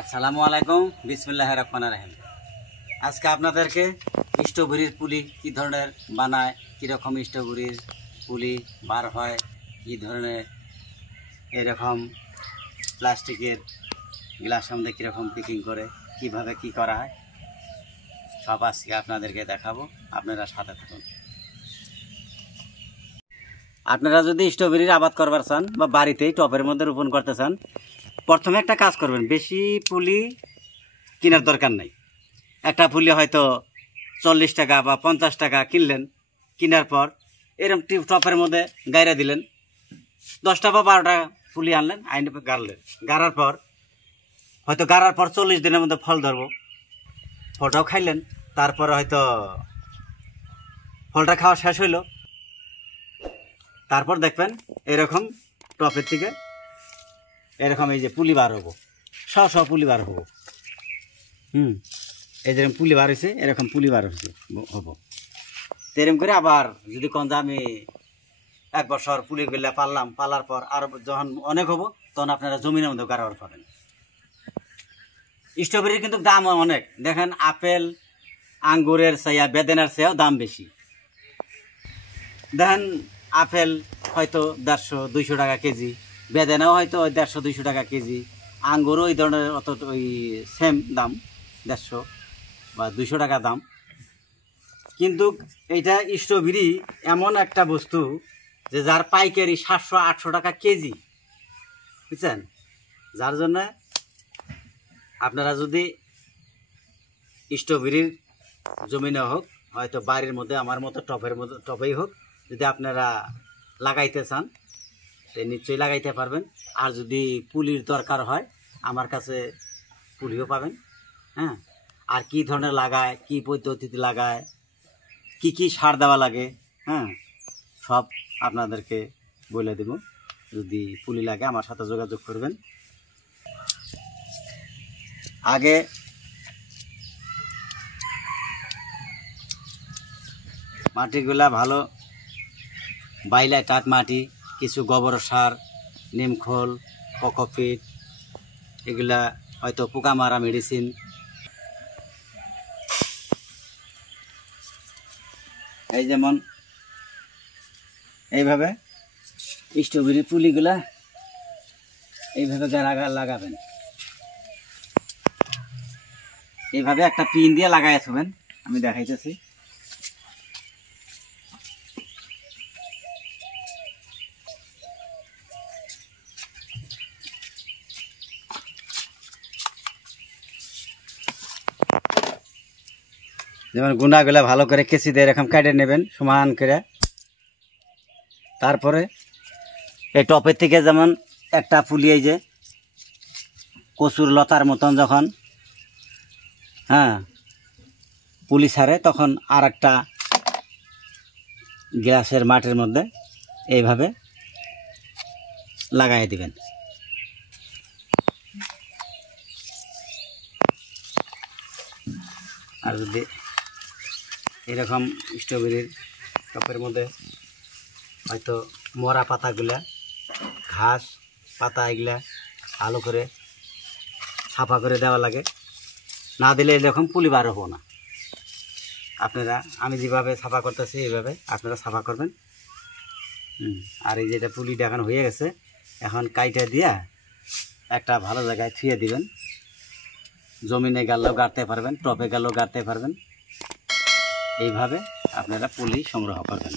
আসসালামু আলাইকুম, বিসমিল্লাহির রহমানির রহিম। আজকে আপনাদেরকে স্ট্রবেরির পুলি কি ধরনের বানায়, কীরকম স্ট্রবেরির পুলি বার হয়, কি ধরনের এরকম প্লাস্টিকের গ্লাসের মধ্যে কীরকম পিকিং করে, কিভাবে কি করা হয়, সব আজকে আপনাদেরকে দেখাবো। আপনারা সাথে থাকুন। আপনারা যদি স্ট্রবেরির আবাদ করবার চান বা বাড়িতেই টবের মধ্যে রোপণ করতে চান, প্রথমে একটা কাজ করবেন, বেশি পুলি কেনার দরকার নাই। একটা পুলি হয়তো 40 টাকা বা 50 টাকা কিনলেন, কেনার পর এরকম টপের মধ্যে গাইরা দিলেন। 10টা বা 12টা পুলি আনলেন, আইনে গাড়লেন। গাড়ার পর হয়তো 40 দিনের মধ্যে ফল ধরবো, ফলটাও খাইলেন। তারপরে হয়তো ফলটা খাওয়া শেষ হইল, তারপর দেখবেন এরকম টপের থেকে এরকম এই যে পুলি বার হবো, সব পুলি বার হবো। এই যেরকম পুলি বার হয়েছে, এরকম পুলি বার হয়েছে হবো। এরকম করে আবার যদি কোন আমি 1 বছর পুলিগুলা পালার পর আর যখন অনেক হবো, তখন আপনারা জমিনের মধ্যে গাড়াবার পাবেন। স্ট্রবেরির কিন্তু দাম অনেক। দেখেন, আপেল আঙ্গুরের চেয়ে বেদেনার চেয়েও দাম বেশি। দেখেন, আপেল হয়তো 150-200 টাকা কেজি, বেদেনাও হয়তো 150-200 টাকা কেজি, আঙ্গুরও ওই ধরনের ওই সেম দাম, 150 বা 200 টাকা দাম। কিন্তু এইটা স্ট্রবেরি এমন একটা বস্তু যে যার পাইকারি 700-800 টাকা কেজি, বুঝছেন? যার জন্য আপনারা যদি স্ট্রবেরির জমিনে হোক, হয়তো বাড়ির মধ্যে আমার মতো টবেই হোক, যদি আপনারা লাগাইতে চান নিশ্চয়ই লাগাইতে পারবেন। আর যদি পুলির দরকার হয়, আমার কাছে পুলিও পাবেন। হ্যাঁ, আর কি ধরনের লাগায়, কি পদ্ধতিতে লাগায়, কি সার দেওয়া লাগে, হ্যাঁ, সব আপনাদেরকে বলে দেব। যদি পুলি লাগে আমার সাথে যোগাযোগ করবেন। আগে মাটিগুলা ভালো বাইলা টাট মাটি, কিছু গোবর সার, নিমখোল, কোকোপিট, এগুলা হয়তো পোকা মারা মেডিসিন, এই যেমন এইভাবে স্ট্রবেরি পুলিগুলা এইভাবে লাগাবেন। এইভাবে একটা পিন দিয়ে লাগাই থাকবেন, আমি দেখাইতেছি। যেমন গুঁড়াগুলা ভালো করে কেচি দিয়ে এরকম কেটে নেবেন সমান করে। তারপরে এই টপের থেকে যেমন একটা পুলি, এই যে কচুর লতার মতন যখন পুলি ছাড়ে, তখন আর একটা গ্লাসের মাটির মধ্যে এইভাবে লাগাই দিবেন। আর যদি এরকম স্ট্রবেরির টপের মধ্যে হয়তো মরা পাতাগুলা, ঘাস পাতা, এগুলা ভালো করে সাফা করে দেওয়া লাগে, না দিলে এরকম পুলি বার হবো না। আপনারা আমি যেভাবে সাফা করতেছি এইভাবে আপনারা সাফা করবেন। আর এই যেটা পুলি দেখানো হয়ে গেছে, এখন কাইটা দিয়া একটা ভালো জায়গায় ছুঁয়ে দিবেন। জমিনে গেলেও গাড়তে পারবেন, টপে গেলেও গাড়তে পারবেন। এইভাবে আপনারা পুলি সংগ্রহ করবেন।